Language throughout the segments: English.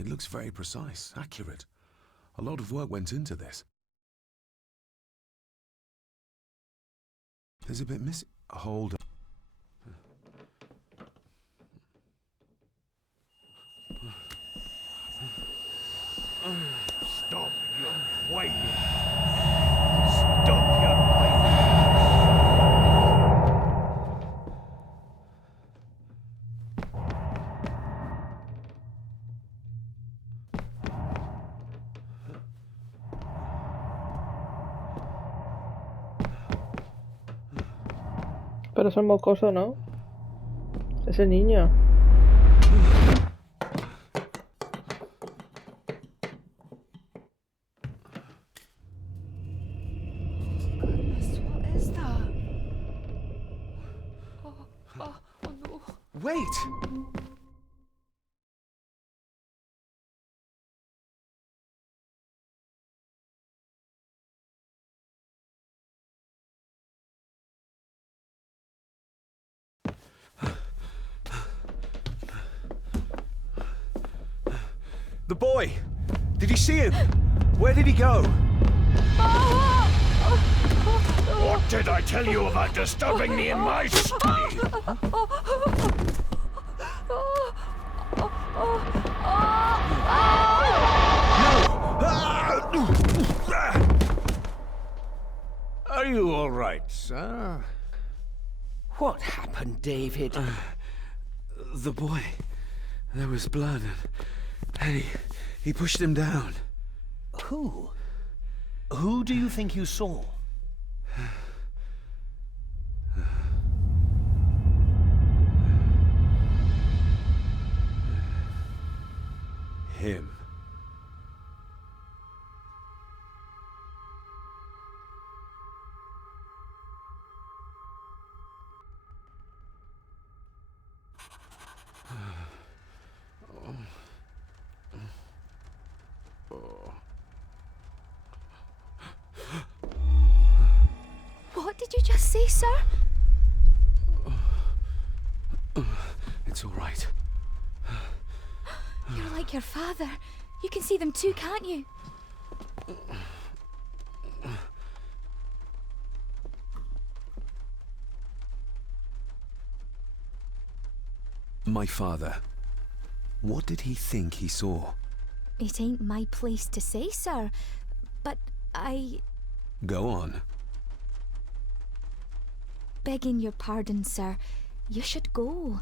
It looks very precise, accurate. A lot of work went into this. There's a bit missing. Hold on. Stop your whining. Stop your whining. Pero es el mocoso, ¿no? Ese niño. What is that? Oh no. Wait! The boy! Did you see him? Where did he go? What did I tell you about disturbing me in my study? Are you all right, sir? What happened, David? The boy. There was blood and he pushed him down. Who? Who do you think you saw? Him. What did you just say, sir? It's all right. You're like your father. You can see them too, can't you? My father. What did he think he saw? It ain't my place to say, sir. But I... Go on. Begging your pardon, sir. You should go.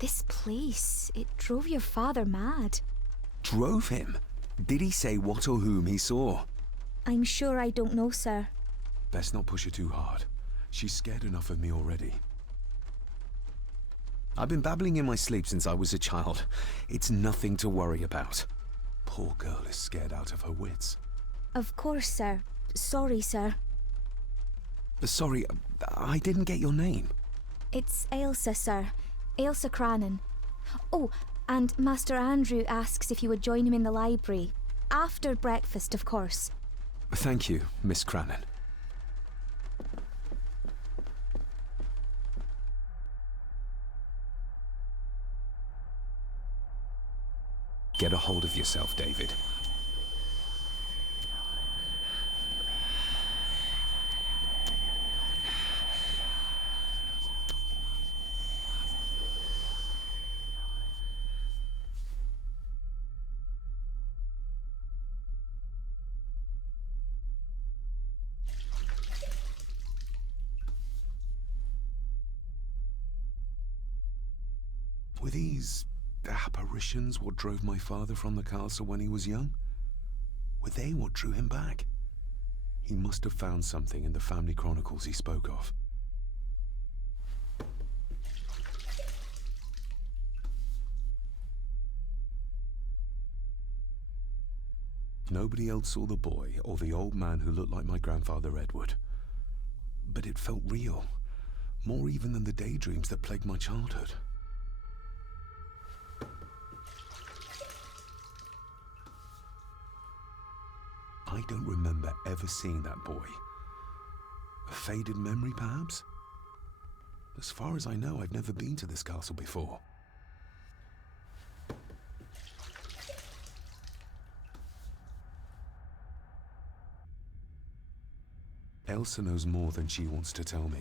This place, it drove your father mad. Drove him? Did he say what or whom he saw? I'm sure I don't know, sir. Best not push her too hard. She's scared enough of me already. I've been babbling in my sleep since I was a child. It's nothing to worry about. Poor girl is scared out of her wits. Of course, sir. Sorry, sir. Sorry, I didn't get your name. It's Ailsa, sir. Ailsa Crannan. Oh, and Master Andrew asks if you would join him in the library. After breakfast, of course. Thank you, Miss Crannan. Get a hold of yourself, David. Were these apparitions what drove my father from the castle when he was young? Were they what drew him back? He must have found something in the family chronicles he spoke of. Nobody else saw the boy or the old man who looked like my grandfather Edward. But it felt real, more even than the daydreams that plagued my childhood. I don't remember ever seeing that boy. A faded memory, perhaps? As far as I know, I've never been to this castle before. Elsa knows more than she wants to tell me.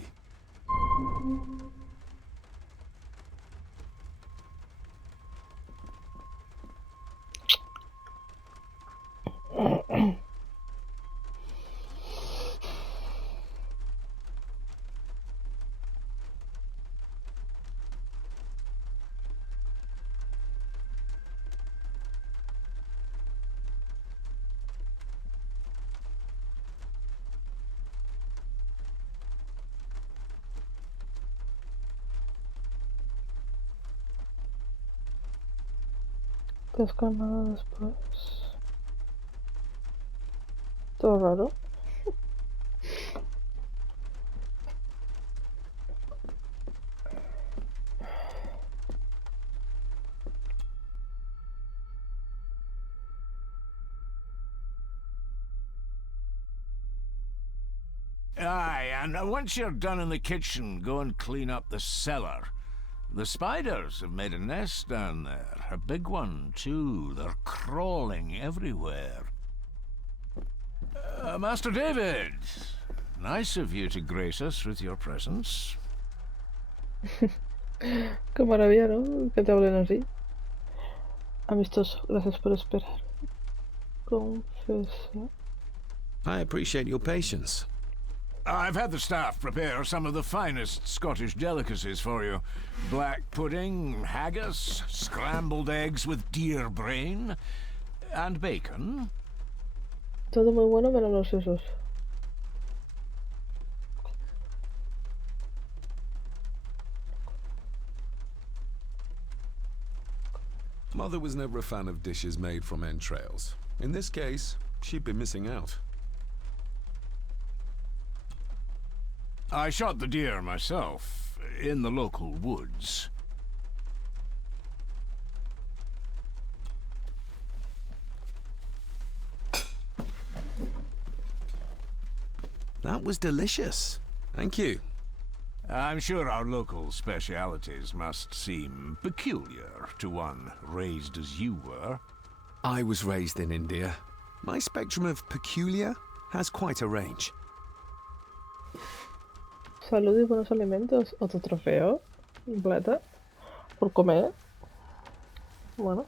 Descarnada después. Todo raro. Aye, and once you're done in the kitchen, go and clean up the cellar. The spiders have made a nest down there. A big one, too. They're crawling everywhere. Master David, nice of you to grace us with your presence. Qué maravilla, ¿no? Que te hablen así. Amistoso, gracias por esperar. Confesa. I appreciate your patience. I've had the staff prepare some of the finest Scottish delicacies for you. Black pudding, haggis, scrambled eggs with deer brain, and bacon. Todo muy bueno menos los sesos. Mother was never a fan of dishes made from entrails. In this case, she'd be missing out. I shot the deer myself, in the local woods. That was delicious. Thank you. I'm sure our local specialities must seem peculiar to one raised as you were. I was raised in India. My spectrum of peculiar has quite a range. Salud y buenos alimentos. Otro trofeo. Un plata. Por comer. Bueno.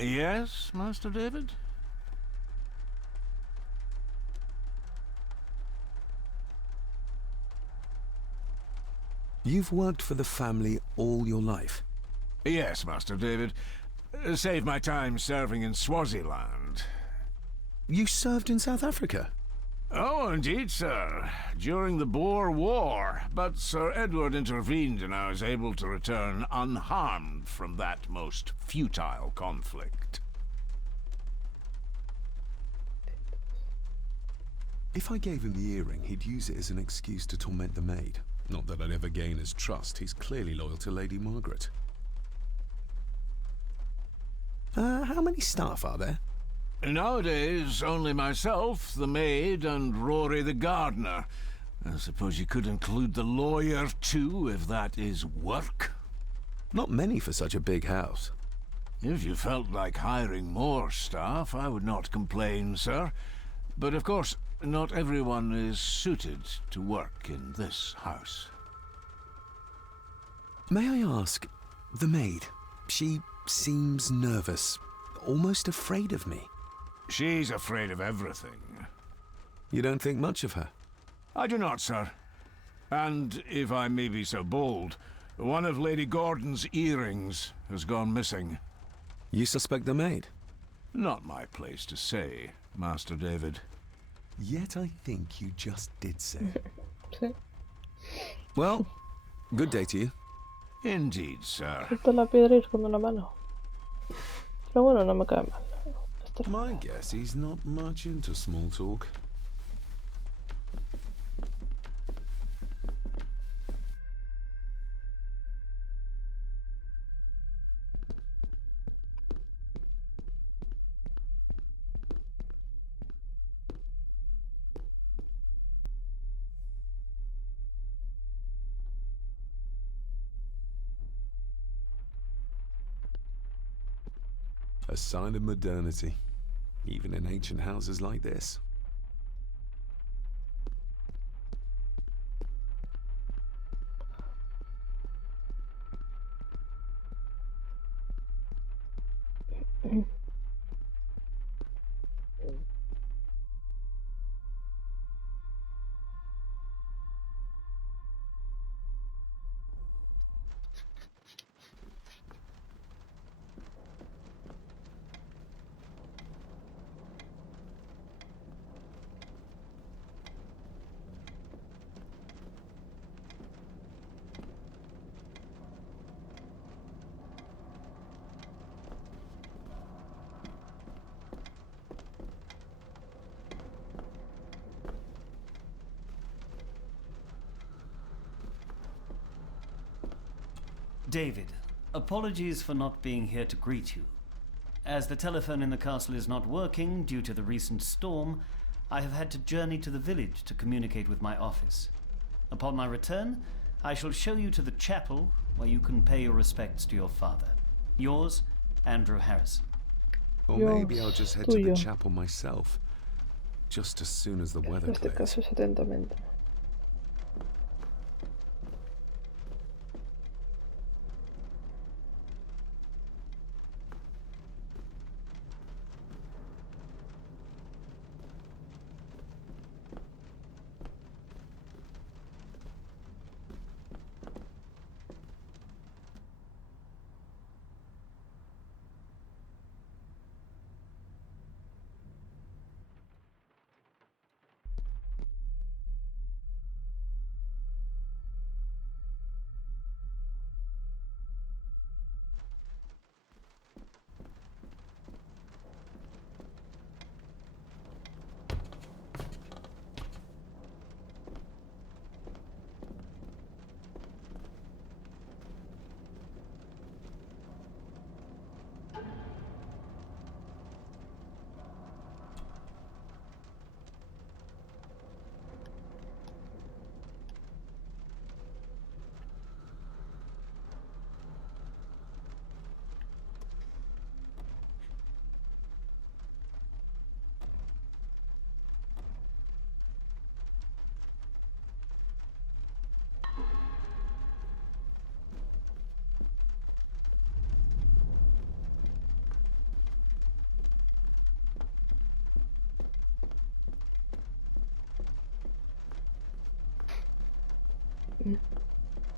Yes, Master David? You've worked for the family all your life. Yes, Master David. Saved my time serving in Swaziland. You served in South Africa? Oh, indeed, sir. During the Boer War. But Sir Edward intervened and I was able to return unharmed from that most futile conflict. If I gave him the earring, he'd use it as an excuse to torment the maid. Not that I'd ever gain his trust. He's clearly loyal to Lady Margaret. How many staff are there? Nowadays, only myself, the maid, and Rory the gardener. I suppose you could include the lawyer, too, if that is work. Not many for such a big house. If you felt like hiring more staff, I would not complain, sir. But of course, not everyone is suited to work in this house. May I ask, the maid, she seems nervous, almost afraid of me. She's afraid of everything. You don't think much of her? I do not, sir. And, if I may be so bold, one of Lady Gordon's earrings has gone missing. You suspect the maid? Not my place to say, Master David. Yet I think you just did say. Sí. Well, good day to you. Indeed, sir. Suelta la piedra y esconde la mano. Pero bueno, no me cae mal. Esto- My guess he's not much into small talk. A sign of modernity, even in ancient houses like this. David, apologies for not being here to greet you. As the telephone in the castle is not working due to the recent storm, I have had to journey to the village to communicate with my office. Upon my return, I shall show you to the chapel where you can pay your respects to your father. Yours, Andrew Harrison. Or Dios, maybe I'll just head to the tuyo. chapel myself, just as soon as the En weather este clears. caso es atentamente.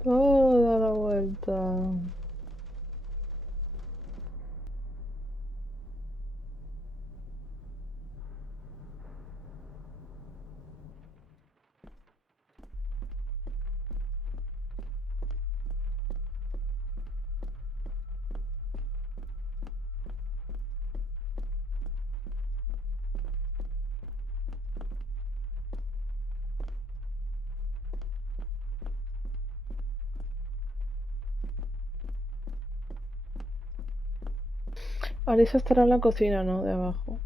Toda la vuelta. Alisa estará en la cocina, ¿no? De abajo.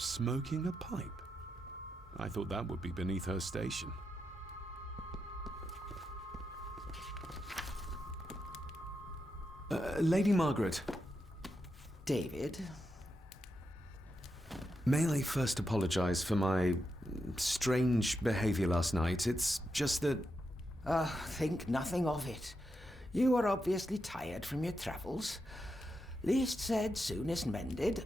Smoking a pipe? I thought that would be beneath her station. Lady Margaret. David? May I first apologize for my strange behavior last night? It's just that... Think nothing of it. You were obviously tired from your travels. Least said, soonest mended.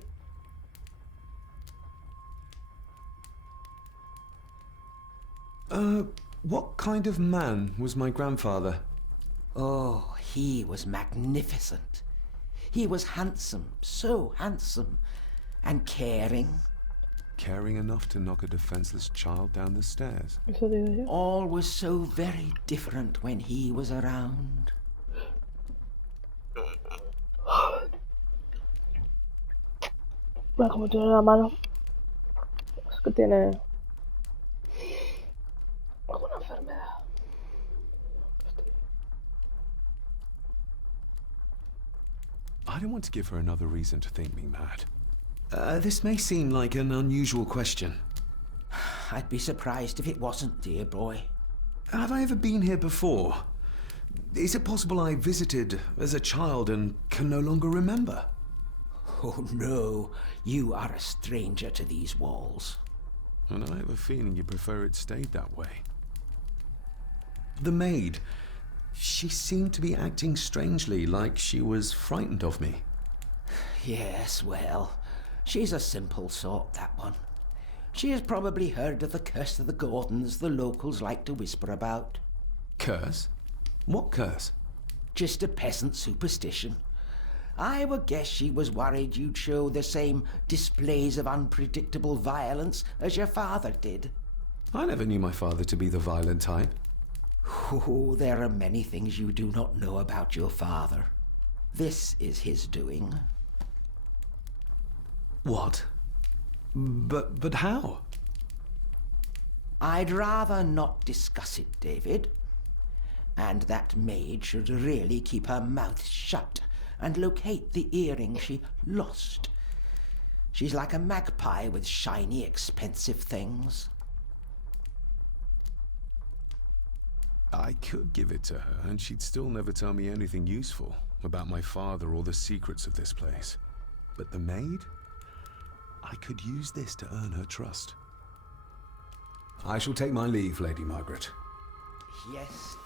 What kind of man was my grandfather? Oh, he was magnificent. He was handsome, so handsome, and caring. Caring enough to knock a defenseless child down the stairs. Eso digo yo. All was so very different when he was around. Bueno, como tiene la mano. Es que tiene alguna enfermedad. I don't want to give her another reason to think me mad. This may seem like an unusual question. I'd be surprised if it wasn't, dear boy. Have I ever been here before? Is it possible I visited as a child and can no longer remember? Oh no, you are a stranger to these walls. And I have a feeling you prefer it stayed that way. The maid. She seemed to be acting strangely, like she was frightened of me. Yes, well, she's a simple sort, that one. She has probably heard of the curse of the Gordons the locals like to whisper about. Curse? What curse? Just a peasant superstition. I would guess she was worried you'd show the same displays of unpredictable violence as your father did. I never knew my father to be the violent type. Oh, there are many things you do not know about your father. This is his doing. What? But how? I'd rather not discuss it, David. And that maid should really keep her mouth shut and locate the earring she lost. She's like a magpie with shiny, expensive things. I could give it to her, and she'd still never tell me anything useful about my father or the secrets of this place. But the maid? I could use this to earn her trust. I shall take my leave, Lady Margaret. Yes.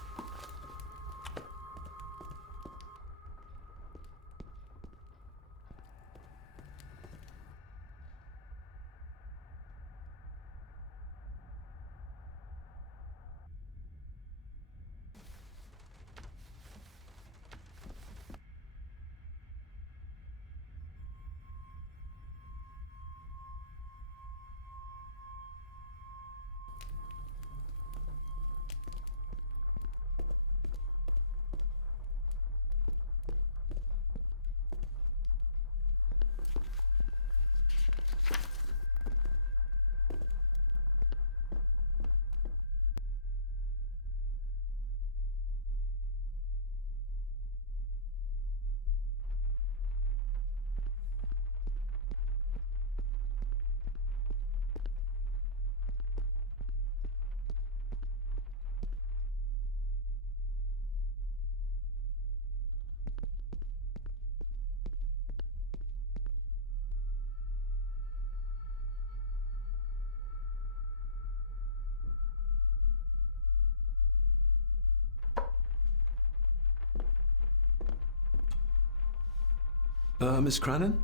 Miss Crannan?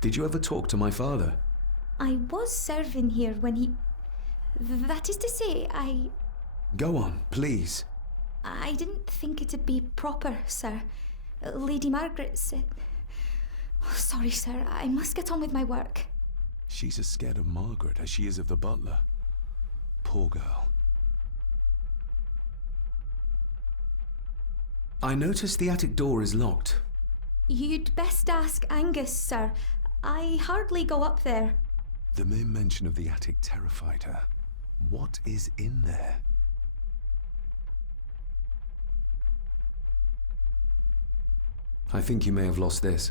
Did you ever talk to my father? I was serving here when he... That is to say, Go on, please. I didn't think it'd be proper, sir. Lady Margaret said... Oh, sorry, sir. I must get on with my work. She's as scared of Margaret as she is of the butler. Poor girl. I noticed the attic door is locked. You'd best ask Angus, sir. I hardly go up there. The mere mention of the attic terrified her. What is in there? I think you may have lost this.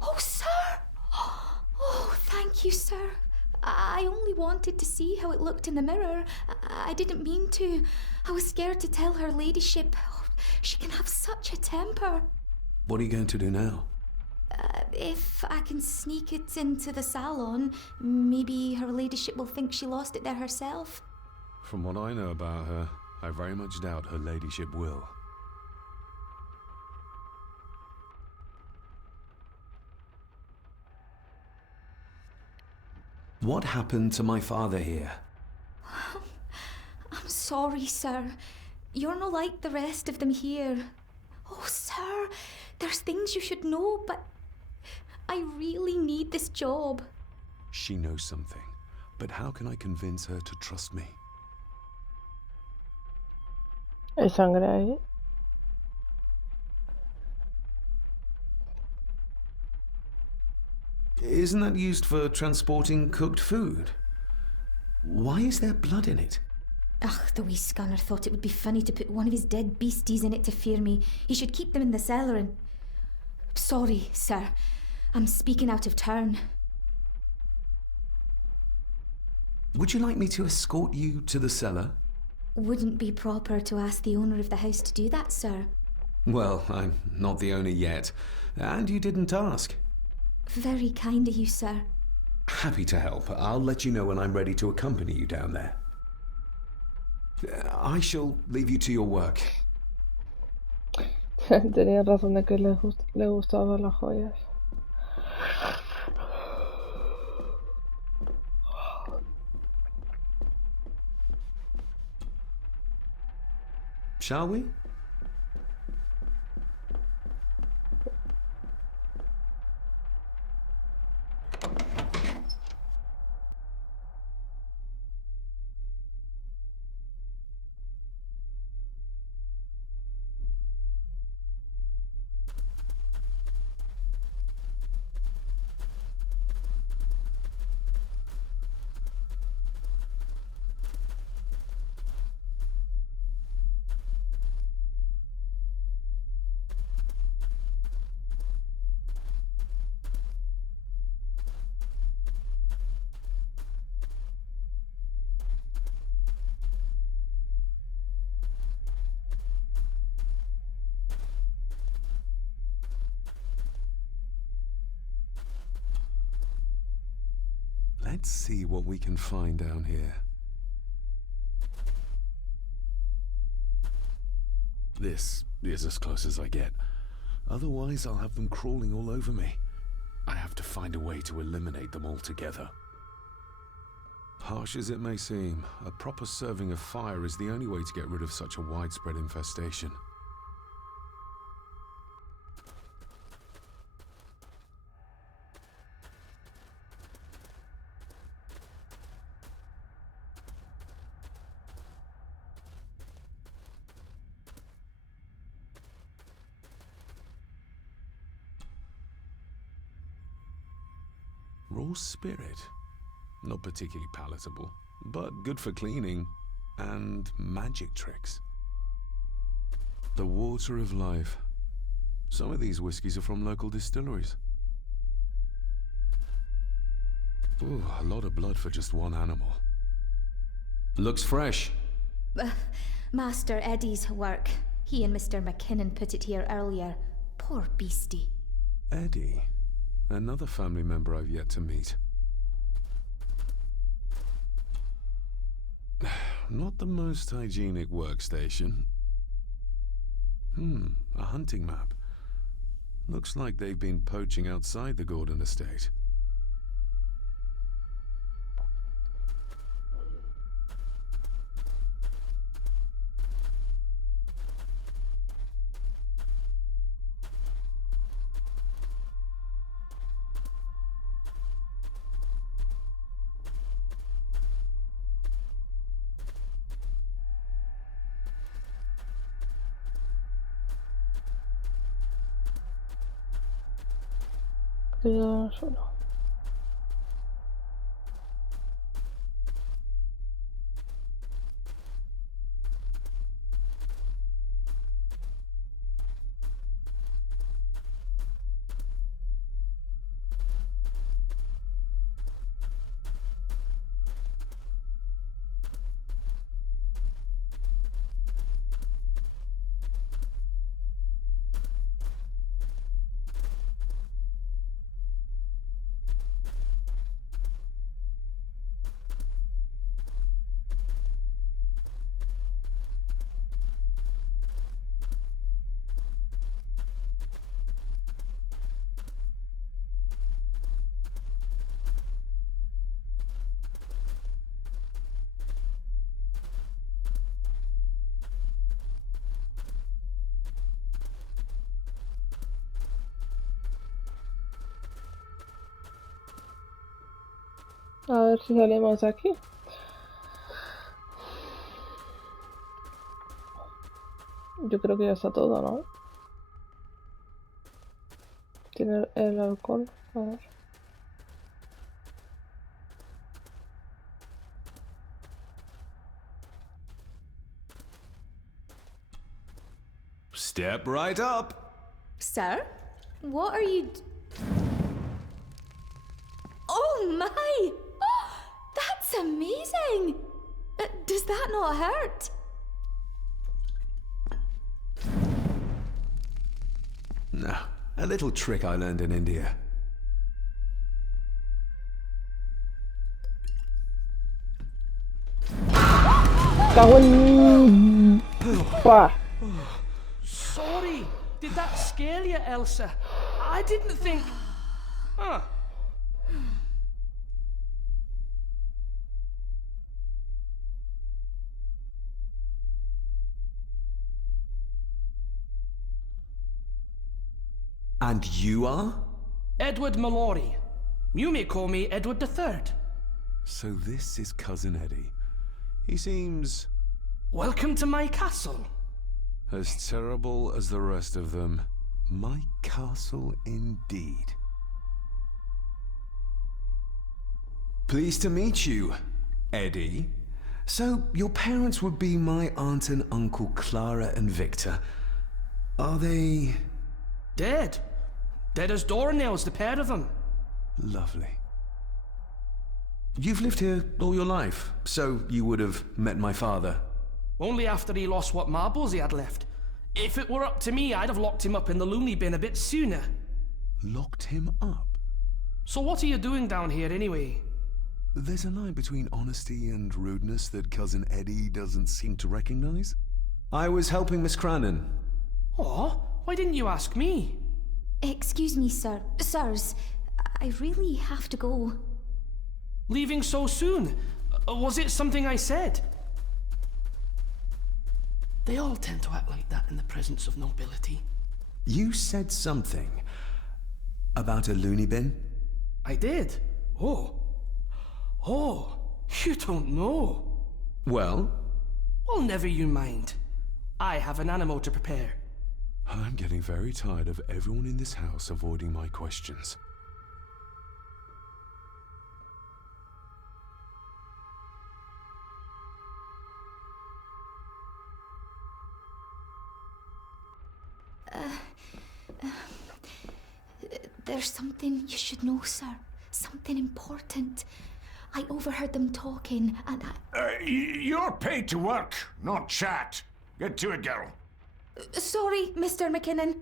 Oh, sir! Oh, thank you, sir. I only wanted to see how it looked in the mirror. I didn't mean to. I was scared to tell her ladyship. Oh, she can have such a temper. What are you going to do now? If I can sneak it into the salon, maybe her ladyship will think she lost it there herself. From what I know about her, I very much doubt her ladyship will. What happened to my father here? I'm sorry, sir. You're no like the rest of them here. Oh, sir, there's things you should know, but I really need this job. She knows something, but how can I convince her to trust me? ¿Hay sangre ahí? Isn't that used for transporting cooked food? Why is there blood in it? Ugh, the wee scunner thought it would be funny to put one of his dead beasties in it to fear me. He should keep them in the cellar and... Sorry, sir. I'm speaking out of turn. Would you like me to escort you to the cellar? Wouldn't be proper to ask the owner of the house to do that, sir. Well, I'm not the owner yet, and you didn't ask. Very kind of you, sir. Happy to help. I'll let you know when I'm ready to accompany you down there. I shall leave you to your work. Tenía razón de que le gustaban las joyas. Shall we? Let's see what we can find down here. This is as close as I get. Otherwise, I'll have them crawling all over me. I have to find a way to eliminate them altogether. Harsh as it may seem, a proper serving of fire is the only way to get rid of such a widespread infestation. Raw spirit. Not particularly palatable, but good for cleaning and magic tricks. The water of life. Some of these whiskies are from local distilleries. Ooh, a lot of blood for just one animal. Looks fresh. Master Eddie's work. He and Mr. McKinnon put it here earlier. Poor beastie. Eddie. Another family member I've yet to meet. Not the most hygienic workstation. A hunting map. Looks like they've been poaching outside the Gordon estate. Cuidado solo. A ver si salimos de aquí. Yo creo que ya está todo, ¿no? Tiene el alcohol. A ver. Step right up. Sir? What are you. Oh my! That's amazing! Does that not hurt? No, a little trick I learned in India. Cago en... ¡Pah! Sorry. Did that scare you, Elsa? I didn't think. Huh. And you are? Edward Mallory. You may call me Edward III. So this is Cousin Eddie. He seems Welcome to my castle. as terrible as the rest of them. My castle indeed. Pleased to meet you, Eddie. So, your parents would be my aunt and uncle Clara and Victor. Are they... Dead. Dead as doornails, the pair of them. Lovely. You've lived here all your life, so you would have met my father. Only after he lost what marbles he had left. If it were up to me, I'd have locked him up in the loony bin a bit sooner. Locked him up? So what are you doing down here anyway? There's a line between honesty and rudeness that Cousin Eddie doesn't seem to recognize. I was helping Miss Cranon. Oh, why didn't you ask me? Excuse me, sir. Sirs, I really have to go. Leaving so soon? Was it something I said? They all tend to act like that in the presence of nobility. You said something about a loony bin? I did. Oh. Oh, you don't know. Well, Well, never you mind. I have an animal to prepare. I'm getting very tired of everyone in this house avoiding my questions. There's something you should know, sir. Something important. I overheard them talking, and You're paid to work, not chat. Get to it, girl. Sorry, Mr. McKinnon.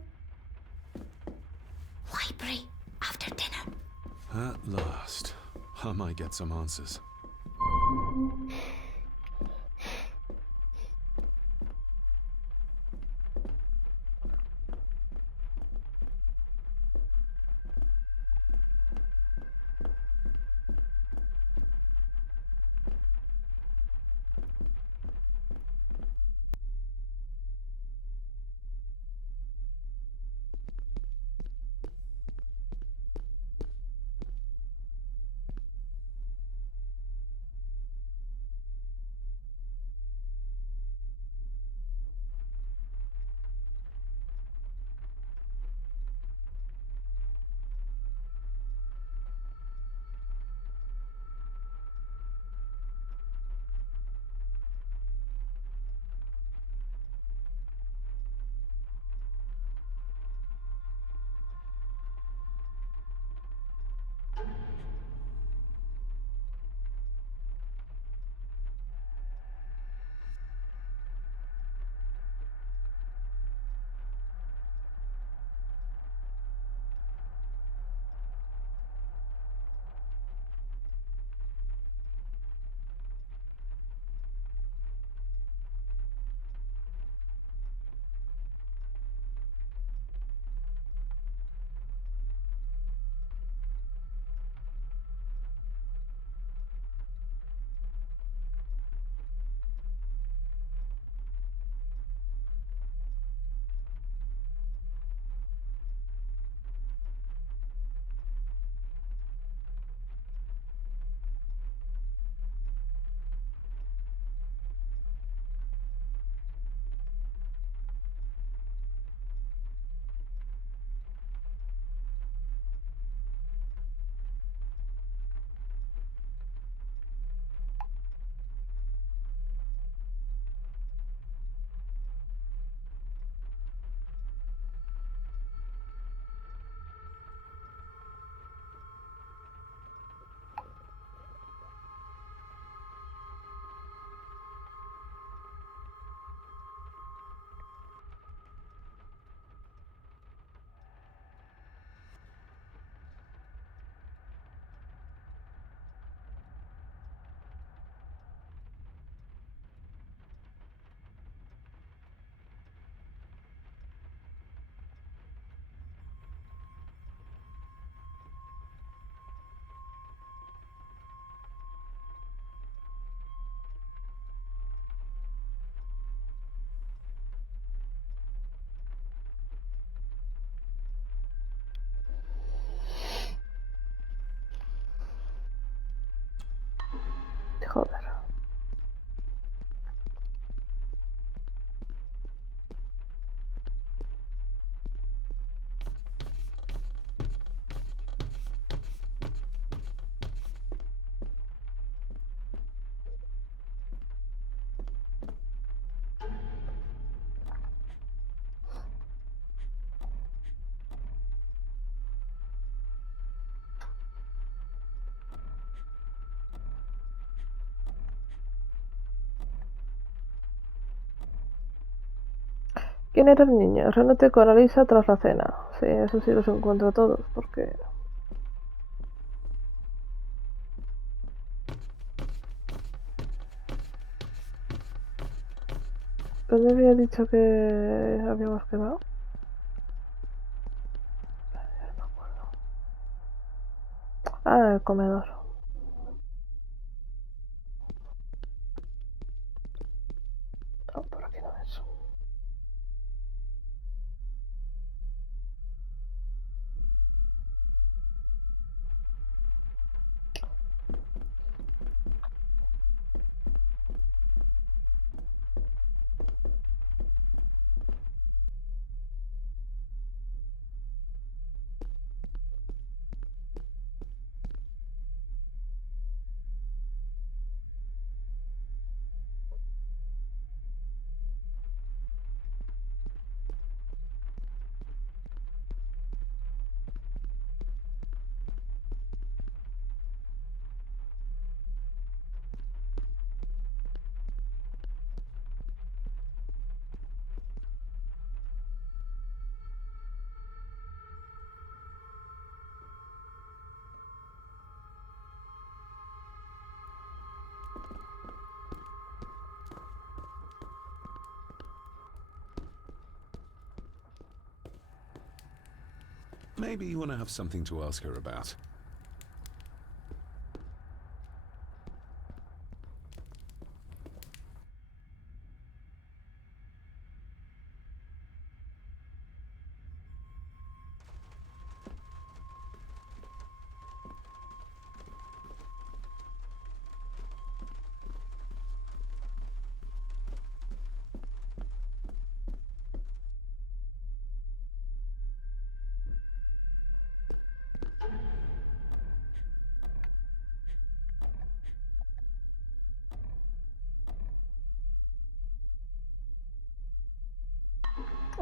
Library, after dinner. At last, I might get some answers. Joder. ¿Quién era el niño? Reúnete con Alisa tras la cena. Sí, eso sí los encuentro a todos, porque... ¿Dónde había dicho que habíamos quedado? Ah, el comedor. No, por aquí no es. Maybe you want to have something to ask her about.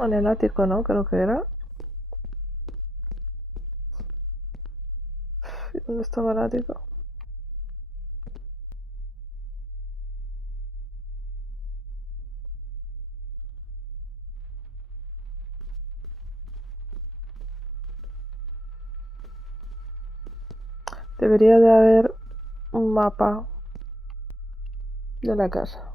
En el ático, ¿no? Creo que era. ¿Dónde estaba el ático? Debería de haber un mapa de la casa.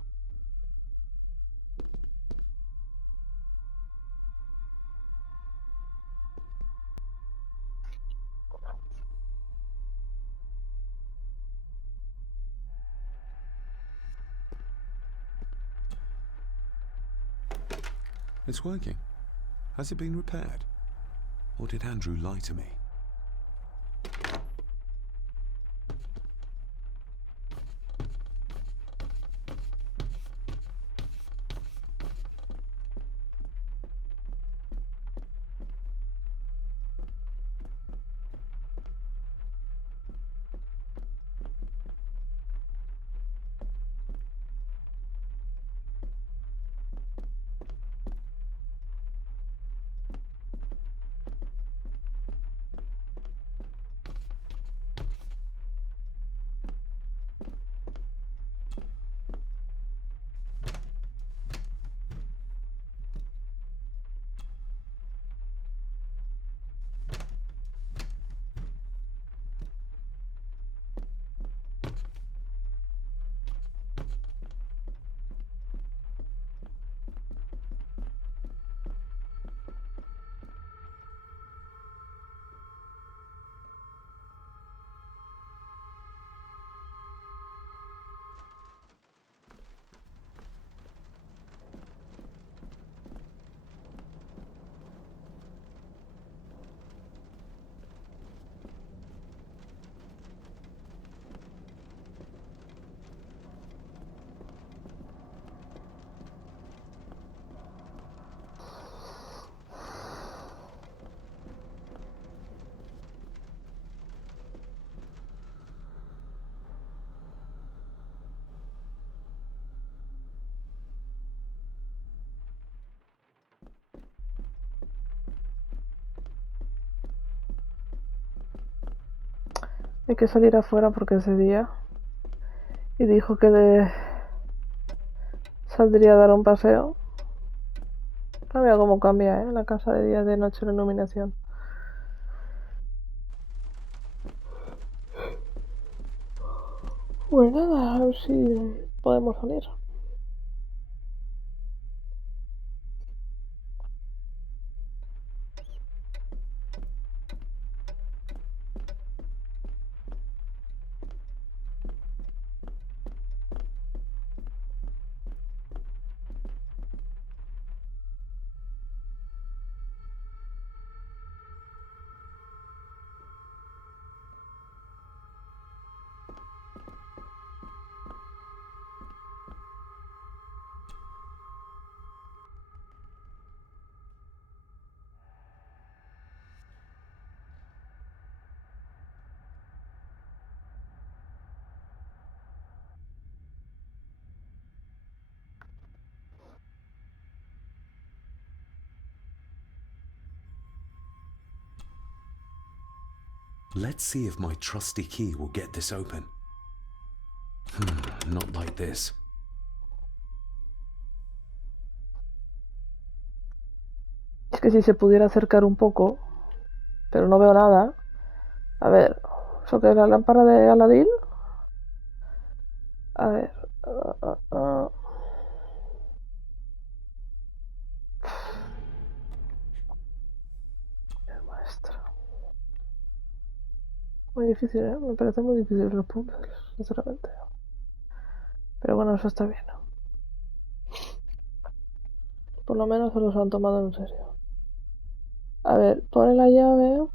It's working. Has it been repaired? Or did Andrew lie to me? Hay que salir afuera porque es de día. Y dijo que saldría a dar un paseo. Mira cómo cambia, ¿eh? La casa de día, de noche, la iluminación. Pues nada, a ver si podemos salir. Let's see if my trusty key will get this open. Not like this. Es que si se pudiera acercar un poco, pero no veo nada. A ver, ¿eso qué es la lámpara de Aladín? A ver. El maestro. Muy difícil, ¿eh? Me parece muy difícil los puzzles, sinceramente. Pero bueno, eso está bien. Por lo menos se los han tomado en serio. A ver, pone la llave.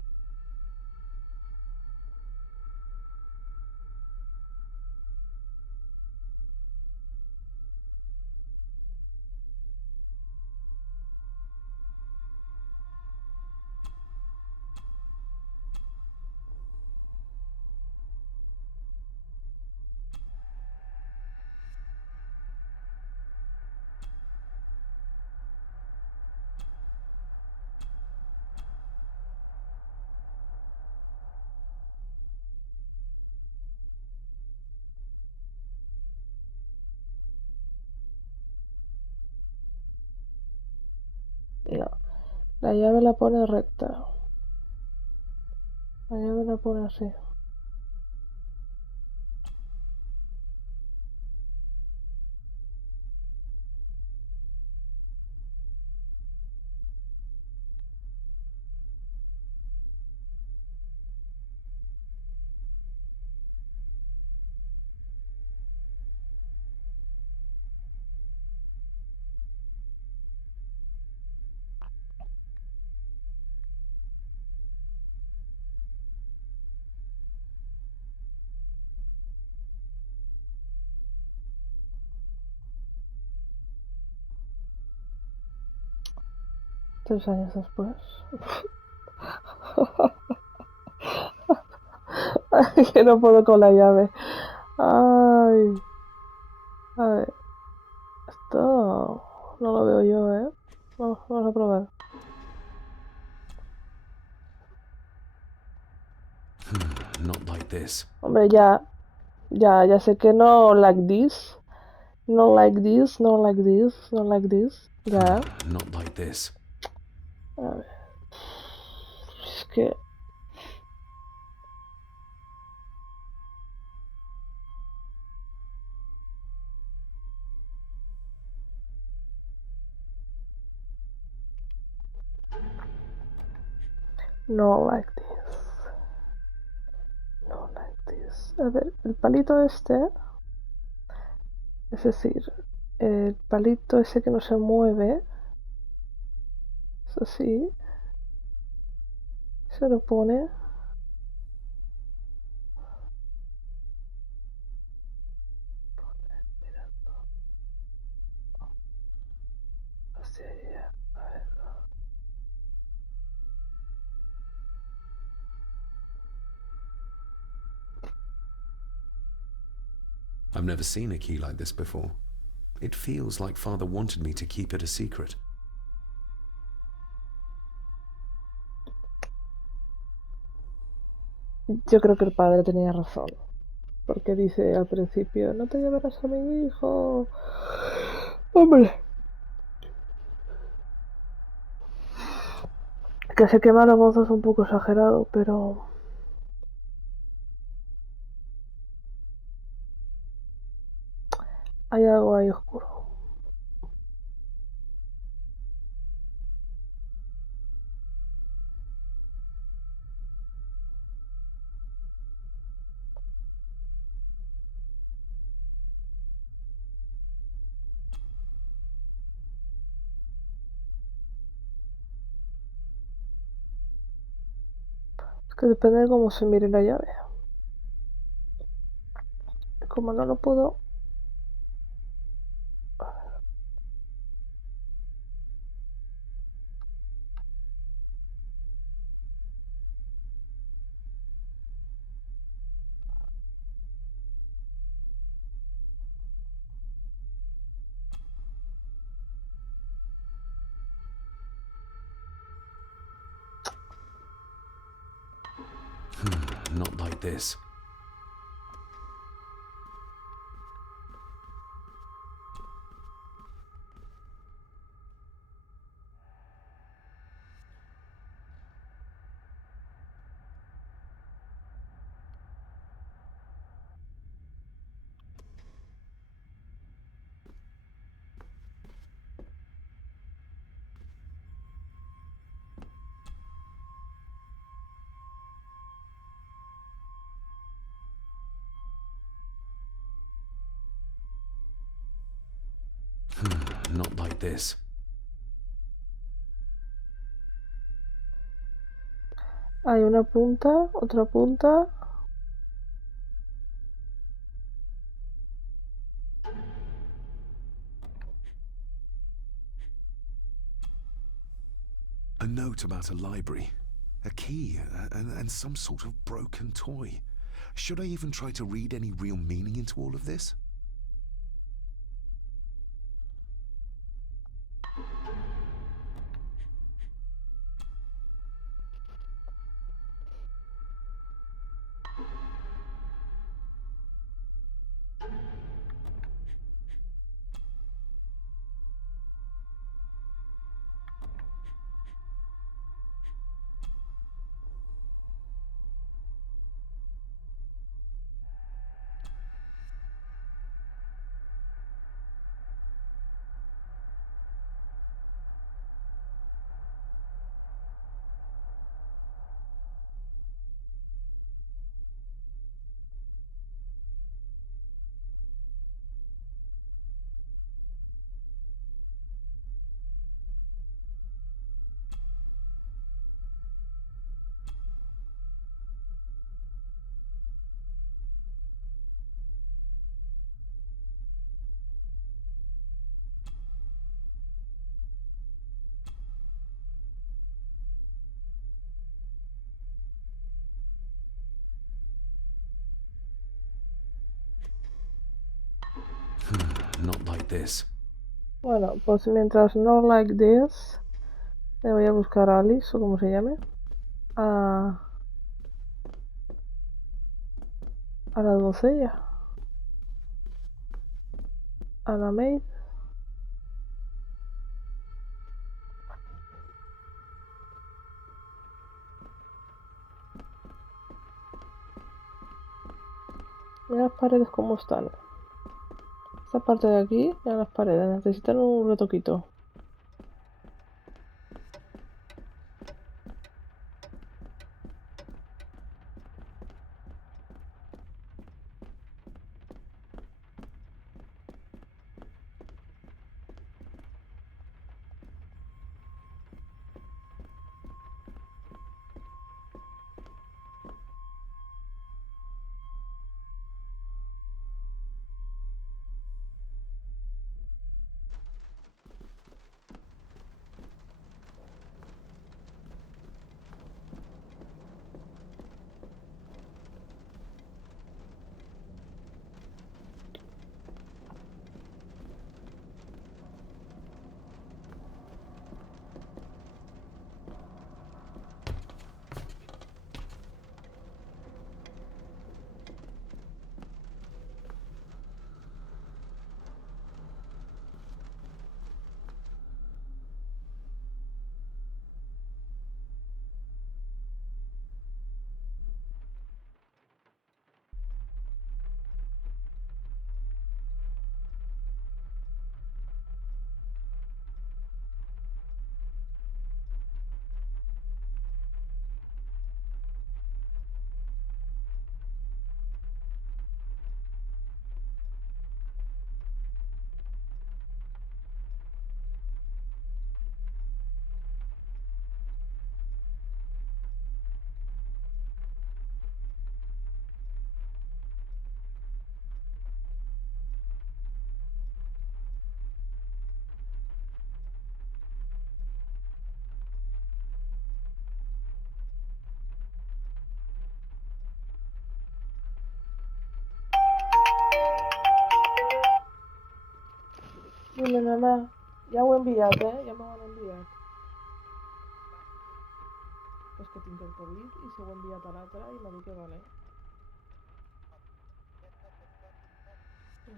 No, la llave la pone recta. La llave la pone así. Tres años después. Que no puedo con la llave. Ay. A ver. Esto no lo veo yo, ¿eh? Vamos a probar. Not like this. Hombre, ya sé que no like this. No like this, no like this, no like this. Ya. Not like this. A ver. Es que... No like this. No like this. A ver, el palito este... Es decir, el palito ese que no se mueve... Es así. Se lo pone... Hacia allá. A ver. I've never seen a key like this before. It feels like Father wanted me to keep it a secret. yo creo que el padre tenía razón. Porque dice al principio, no te llevarás a mi hijo. Hombre. Que se quema la voz es un poco exagerado, pero... hay algo ahí oscuro. Es que depende de cómo se mire la llave. Como no lo puedo... Not like this. Not like this. Hay una punta, otra punta... A note about a library. A key, and some sort of broken toy. Should I even try to read any real meaning into all of this? Not like this. Bueno, pues mientras no like this, le voy a buscar a Alice, o como se llame, a la doncella, a la maid. Mira las paredes como están. Esta parte de aquí, mira las paredes, necesitan un retoquito. Dime, mamà, ja ho he enviat, Ja m'ho han enviat. És que tinc el Covid i se ho he enviat a l'altre i m'ha dit que vale. Sí.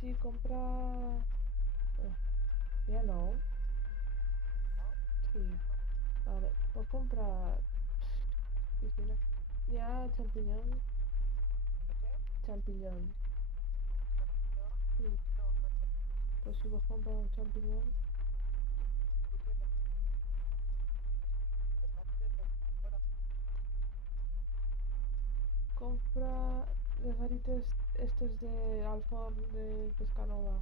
Sí, compra... ya no. Sí. Vale, pues compra... piscina. Ya, champiñón. Champiñón. Sí. Pues si vos compras un champiñón... Compra los aritos estos de Alfor de Pescanova.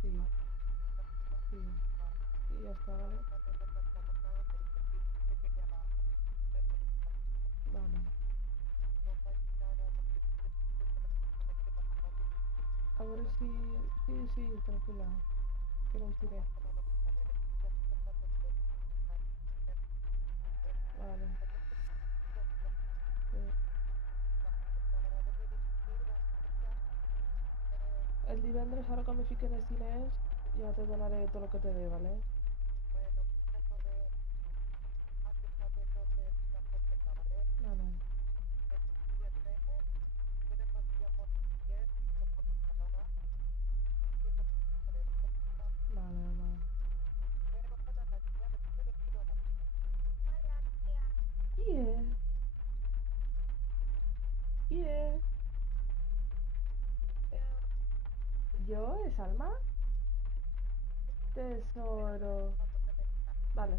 Sí, sí. Y ya está, ¿vale? Vale. A ver si... Sí, sí, tranquila. Que lo iré. Vale. Sí. El divendres, ahora que me fique en els diners, ja te donaré tot el que te dé, ¿vale? Vale. Vale, mamá. Qui és? Qui és? ¿Yo? ¿Es Alma? Tesoro. Vale.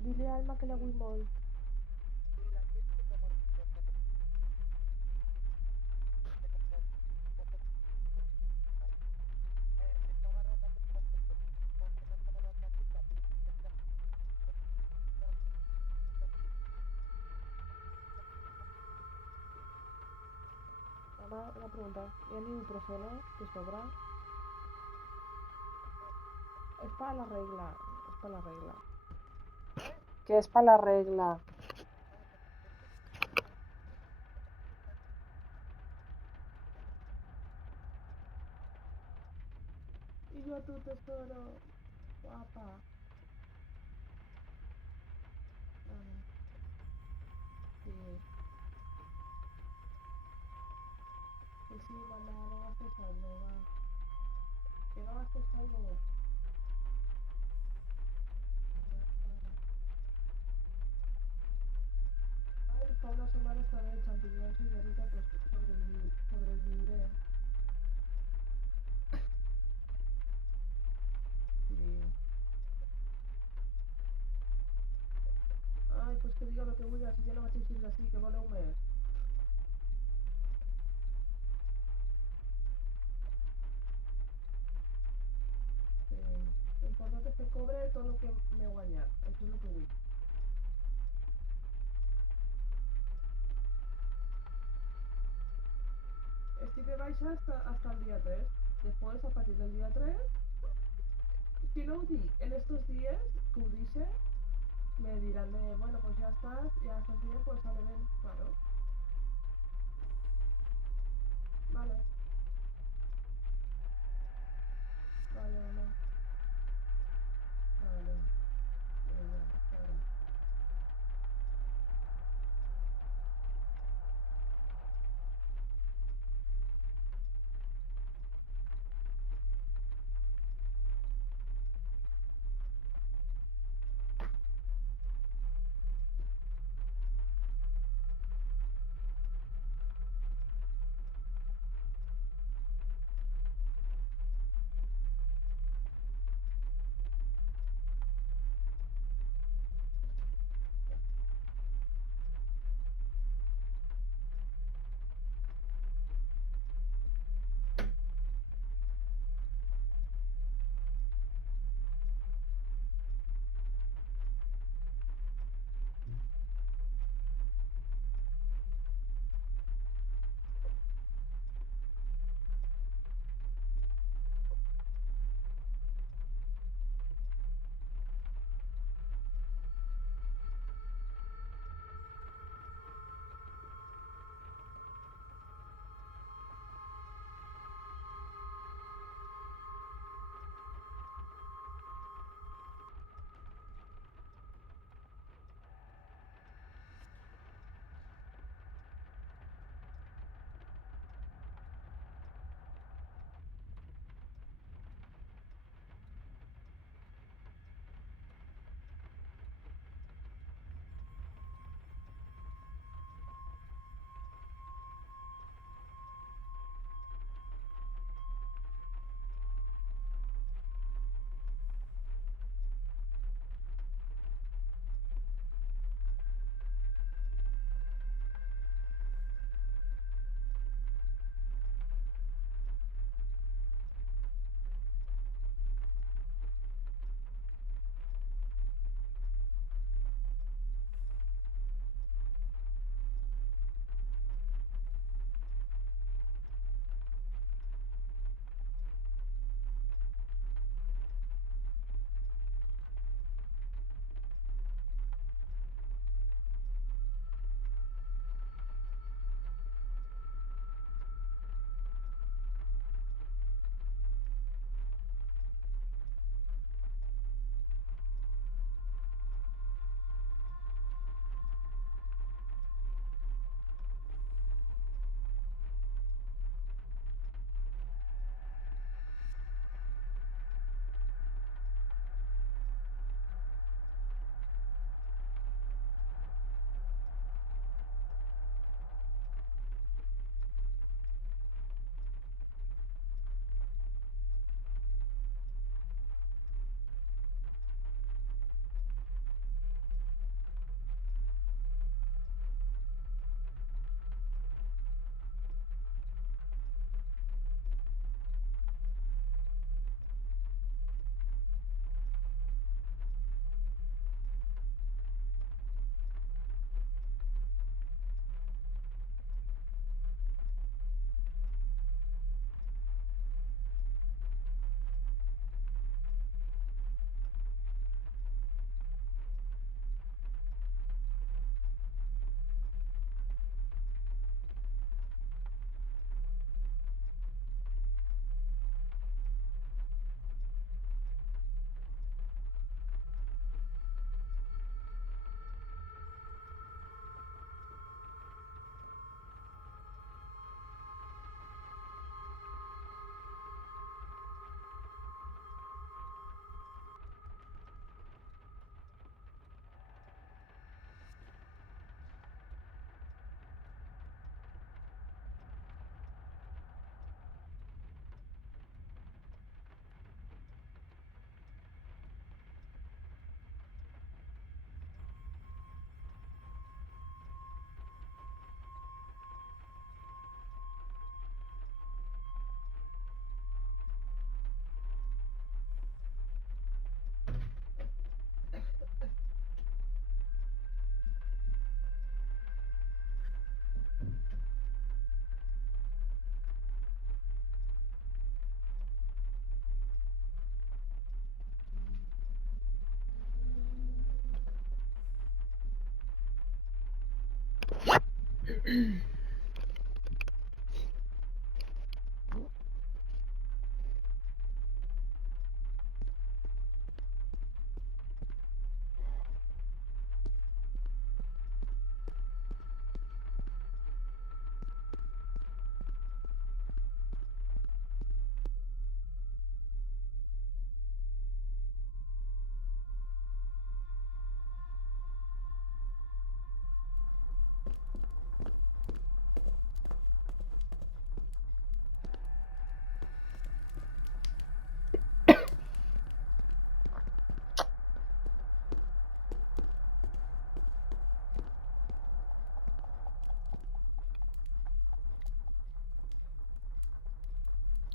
Dile a Alma que la vull molt. Mamá, una pregunta. ¿Y el ibuprofeno te sobra? Es para la regla. Es para la regla. Que es para la regla. Y yo a tu tesoro. Guapa. Vale. Sí. Que sí, mamá, no gastes algo, va. Que no gastes algo. Vale. Ay, para una semana estaré de champiñones y ahorita pues sobreviviré. Sí. Ay, pues que diga lo que vull, si ja no vaig eixir d'ací, que voleu més. Sí. Lo importante es que cobre todo lo que m'he guanyat. Això és el que vull. Estic de baixa hasta el día 3. Después, a partir del día 3, si no ho dic en estos días que ho dice, me dirán de, bueno, pues ya estás bien, pues sale bien, claro. Vale, vale, mamá. Vale, venga, hasta ahora.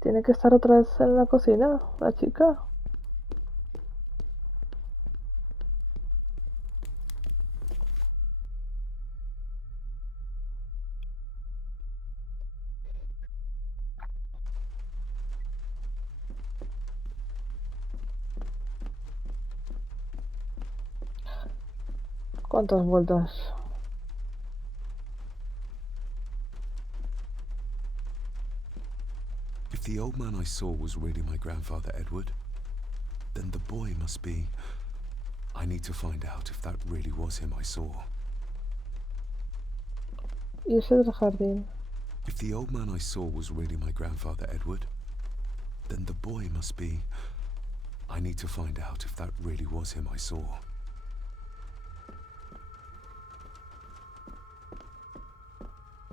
Tiene que estar otra vez en la cocina, la chica. ¿Cuántas vueltas? If the old man I saw was really my grandfather Edward, then the boy must be... I need to find out if that really was him I saw. Y ese del jardín. If the old man I saw was really my grandfather Edward, then the boy must be... I need to find out if that really was him I saw.